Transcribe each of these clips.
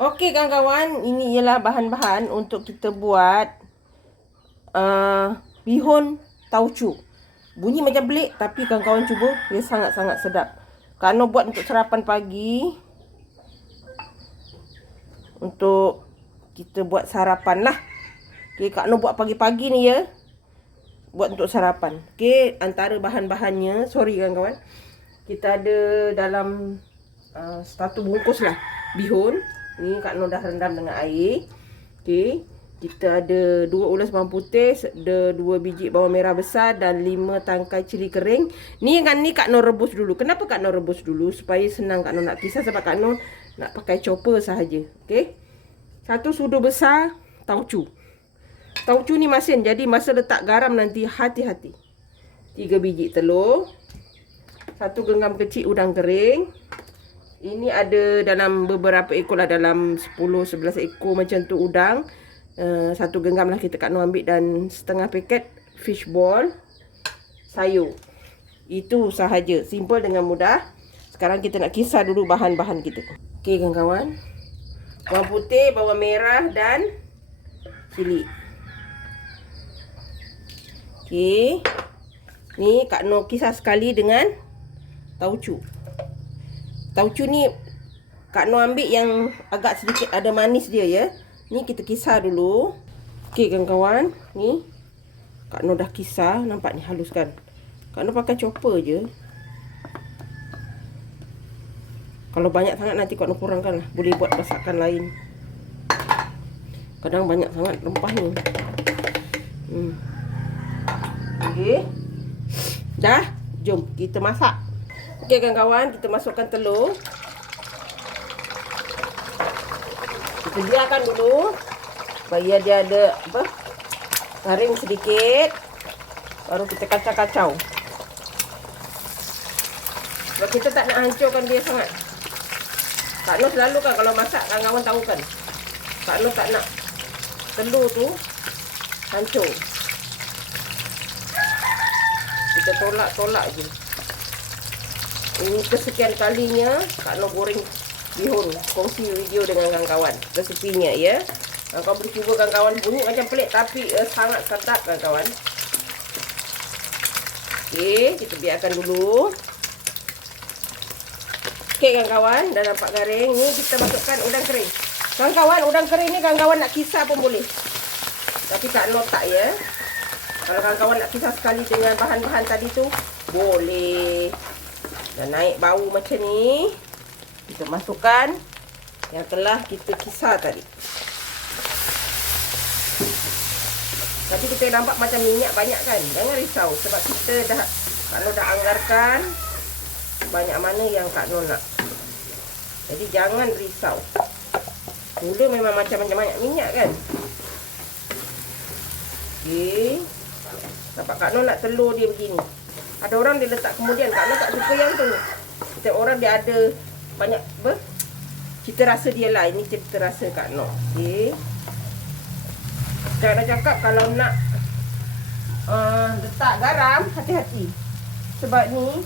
Okey kawan-kawan, ini ialah bahan-bahan untuk kita buat bihun tauco. Bunyi macam pelik tapi kawan-kawan cuba, dia sangat-sangat sedap. Kak Noh buat untuk sarapan pagi. Untuk kita buat sarapan lah. Okey, Kak Noh buat pagi-pagi ni ya. Buat untuk sarapan. Okey, antara bahan-bahannya, sorry kawan-kawan. Kita ada dalam satu bungkus lah bihun. Ni Kak Noh dah rendam dengan air. Okey. Kita ada 2 ulas bawang putih, ada 2 biji bawang merah besar dan 5 tangkai cili kering. Ni Kak Noh rebus dulu. Kenapa Kak Noh rebus dulu? Supaya senang Kak Noh nak kisar, sebab Kak Noh nak pakai chopper sahaja. Okey. 1 sudu besar tauco. Tauco ni masin, jadi masa letak garam nanti hati-hati. 3 biji telur. 1 genggam kecil udang kering. Ini ada dalam beberapa ekor lah, dalam 10-11 ekor macam tu udang. 1 genggam lah kita Kak Noh ambil, dan setengah paket fish ball sayur. Itu sahaja, simple dengan mudah. Sekarang kita nak kisar dulu bahan-bahan kita. Okey kawan-kawan, bawang putih, bawang merah dan cili. Okey, ni Kak Noh kisar sekali dengan tauco. Tauco ni Kak Noh ambil yang agak sedikit ada manis dia ya. Ni kita kisar dulu. Okey kawan-kawan, ni Kak Noh dah kisar. Nampak ni halus kan? Kak Noh pakai chopper je. Kalau banyak sangat nanti Kak Noh kurangkan lah. Boleh buat masakan lain. Kadang banyak sangat rempah ni. Okey. Dah, jom kita masak. Okey kawan-kawan, kita masukkan telur. Kita biarkan dulu supaya dia ada garing sedikit. Baru kita kacau-kacau. Sebab kita tak nak hancurkan dia sangat. Kak Noh selalu kan kalau masak, kawan-kawan tahu kan, Kak Noh tak nak telur tu hancur. Kita tolak-tolak je. Ini kesekian kalinya Kak Noh goreng bihun, kongsi video dengan kawan-kawan resepinya ya. Kawan-kawan boleh cuba kawan-kawan, bunyi macam pelik tapi sangat sedap kawan-kawan. Okey, kita biarkan dulu. Okey kawan-kawan, dah nampak garing. Ni kita masukkan udang kering. Kawan-kawan, udang kering ni kawan-kawan nak kisar pun boleh. Tapi Kak Noh tak ya. Kalau kawan-kawan nak kisar sekali dengan bahan-bahan tadi tu, boleh. Dan naik bau macam ni, kita masukkan yang telah kita kisar tadi. Tapi kita nampak macam minyak banyak kan? Jangan risau, sebab kita dah, Kak Noh dah anggarkan banyak mana yang Kak Noh nak. Jadi jangan risau. Mula memang macam banyak minyak kan? Okey. Nampak Kak Noh nak telur dia begini. Ada orang dia letak kemudian, Kak Noh tak suka yang tu. Setiap orang dia ada banyak cita rasa dia lah. Ini cita rasa Kak Noh. Okey. Kak Noh cakap kalau nak letak garam, hati-hati. Sebab ni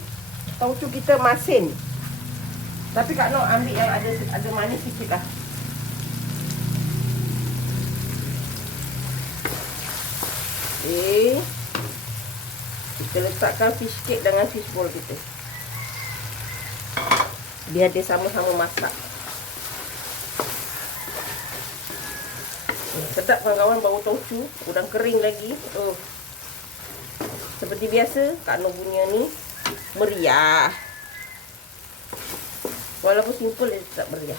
tauco kita masin. Tapi Kak Noh ambil yang ada manis sikit lah. Okey. Kita letakkan fish cake dengan fish ball kita. Biar dia sama-sama masak. Sedap kawan-kawan, bau tauco, udang kering lagi. Seperti biasa, Kak Noh punya ni meriah. Walaupun simple, dia tetap meriah.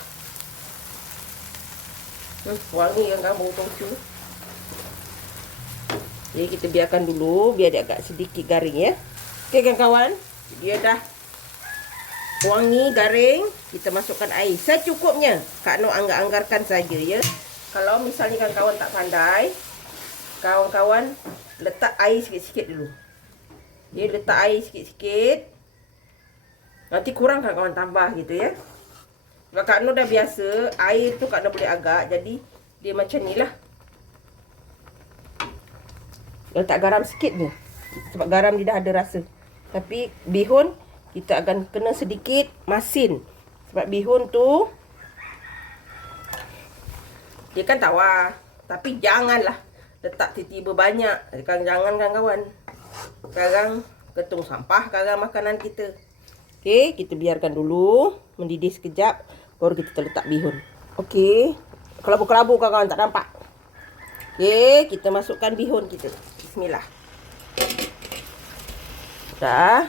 Wangi kan bau tauco. Jadi kita biarkan dulu biar dia agak sedikit garing ya. Okey kawan-kawan, dia dah wangi garing. Kita masukkan air secukupnya. Kak Noh anggarkan saja ya. Kalau misalnya kawan-kawan tak pandai, kawan-kawan letak air sikit-sikit dulu. Dia letak air sikit-sikit. Nanti kurang kawan-kawan tambah gitu ya. Sebab Kak Noh dah biasa, air tu Kak Noh boleh agak. Jadi dia macam ni lah. Letak garam sikit je. Sebab garam dia dah ada rasa. Tapi bihun kita akan kena sedikit masin. Sebab bihun tu Dia kan tawar. Tapi janganlah letak tiba-tiba banyak. Jangan kan kawan. Sekarang ketung sampah sekarang makanan kita. Okey, kita biarkan dulu mendidih sekejap. Baru kita letak bihun. Okey. Kelabu-kelabu kawan-kawan, tak nampak. Okey, kita masukkan bihun kita. Bismillah. Dah.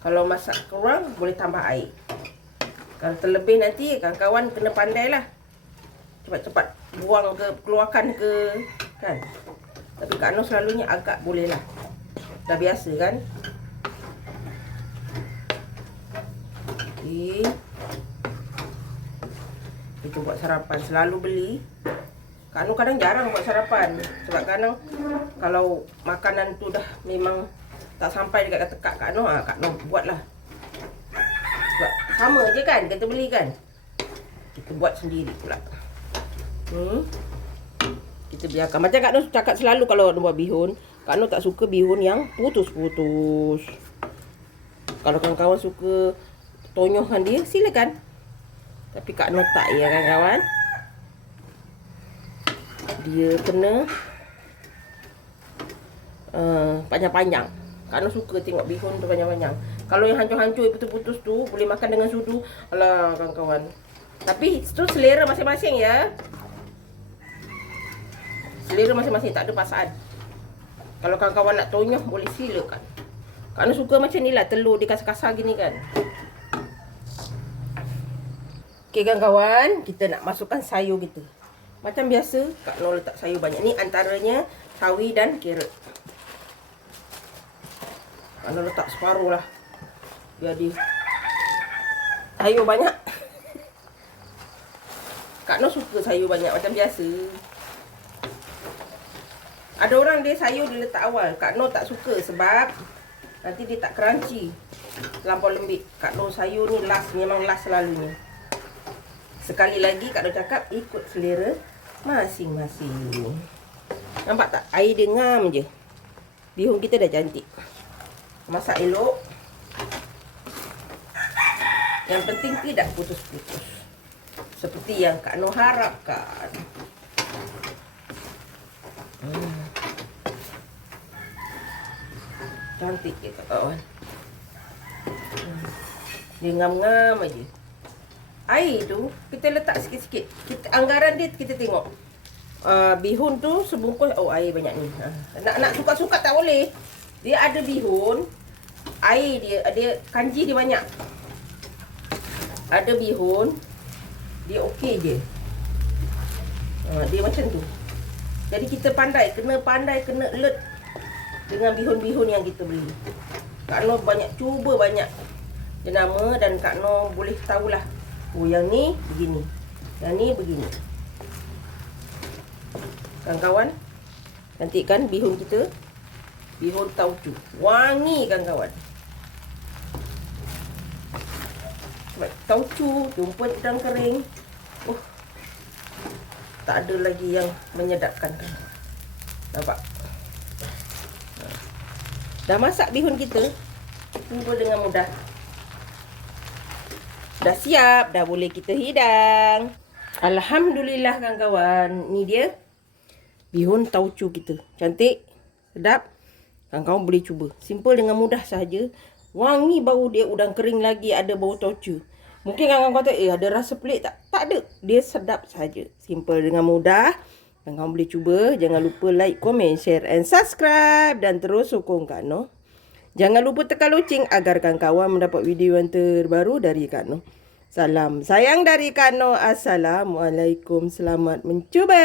Kalau masak kurang, boleh tambah air. Kalau terlebih nanti, kawan-kawan kena pandailah. Cepat-cepat buang ke, keluarkan ke, kan. Tapi Kak Noh selalunya agak boleh lah. Dah biasa kan. Okay. Kita buat sarapan, selalu beli. Kak Noh kadang jarang buat sarapan. Sebab kadang kalau makanan tu dah memang tak sampai dekat Kak Noh buatlah. Sebab sama je kan, kita beli kan. Kita buat sendiri pula. Kita biarkan. Macam Kak Noh cakap selalu kalau nak buat bihun, Kak Noh tak suka bihun yang putus-putus. Kalau kawan-kawan suka tonyohan dia, silakan. Tapi Kak Noh tak ya kan kawan. Dia kena panjang-panjang. Kak Noh suka tengok bihun tu panjang-panjang. Kalau yang hancur-hancur putus-putus tu boleh makan dengan sudu. Alah kawan-kawan. Tapi tu selera masing-masing ya. Selera masing-masing, tak ada paksaan. Kalau kawan-kawan nak tonyoh boleh silakan. Kak Noh suka macam ni lah, telur dia kasar-kasar gini kan. Okey kawan-kawan, kita nak masukkan sayur kita. Macam biasa, Kak Noh letak sayur banyak. Ni antaranya sawi dan carrot. Kak Noh letak separuh lah. Biar dia sayur banyak. Kak Noh suka sayur banyak macam biasa. Ada orang dia sayur dia letak awal. Kak Noh tak suka sebab nanti dia tak crunchy. Terlampau lembik. Kak Noh sayur ni last, memang last selalunya. Sekali lagi Kak Noh cakap ikut selera masing-masing. Nampak tak? Air dia ngam je. Bihun kita dah cantik. Masak elok. Yang penting tidak putus-putus. Seperti yang Kak Noh harapkan. Cantik je kawan. Dia ngam-ngam aja. Air tu kita letak sikit-sikit. Anggaran dia kita tengok. Bihun tu sebungkus. Oh air banyak ni. Nak suka-suka tak boleh. Dia ada bihun. Air dia kanji dia banyak. Ada bihun. Dia okey je. Dia macam tu. Jadi kita pandai, kena alert dengan bihun-bihun yang kita beli. Kak Noh banyak cuba banyak jenama dan Kak Noh boleh tahulah. Oh yang ni begini. Yang ni begini. Kawan-kawan, cantik kan bihun kita? Bihun tauco. Wangi kan kawan. Sebab tauco jumpa udang kering. Tak ada lagi yang menyedapkan. Nampak? Dah masak bihun kita. Cuba dengan mudah. Dah siap. Dah boleh kita hidang. Alhamdulillah kawan-kawan. Ni dia bihun tauco kita. Cantik. Sedap. Kawan-kawan boleh cuba. Simple dengan mudah sahaja. Wangi bau dia udang kering lagi. Ada bau tauco. Mungkin kawan-kawan kata, ada rasa pelik tak? Tak ada. Dia sedap saja. Simple dengan mudah. Kawan-kawan boleh cuba. Jangan lupa like, komen, share and subscribe. Dan terus sokong Kak Noh. Jangan lupa tekan loceng agar kawan-kawan mendapat video yang terbaru dari Kak Noh. Salam sayang dari Kak Noh. Assalamualaikum. Selamat mencuba.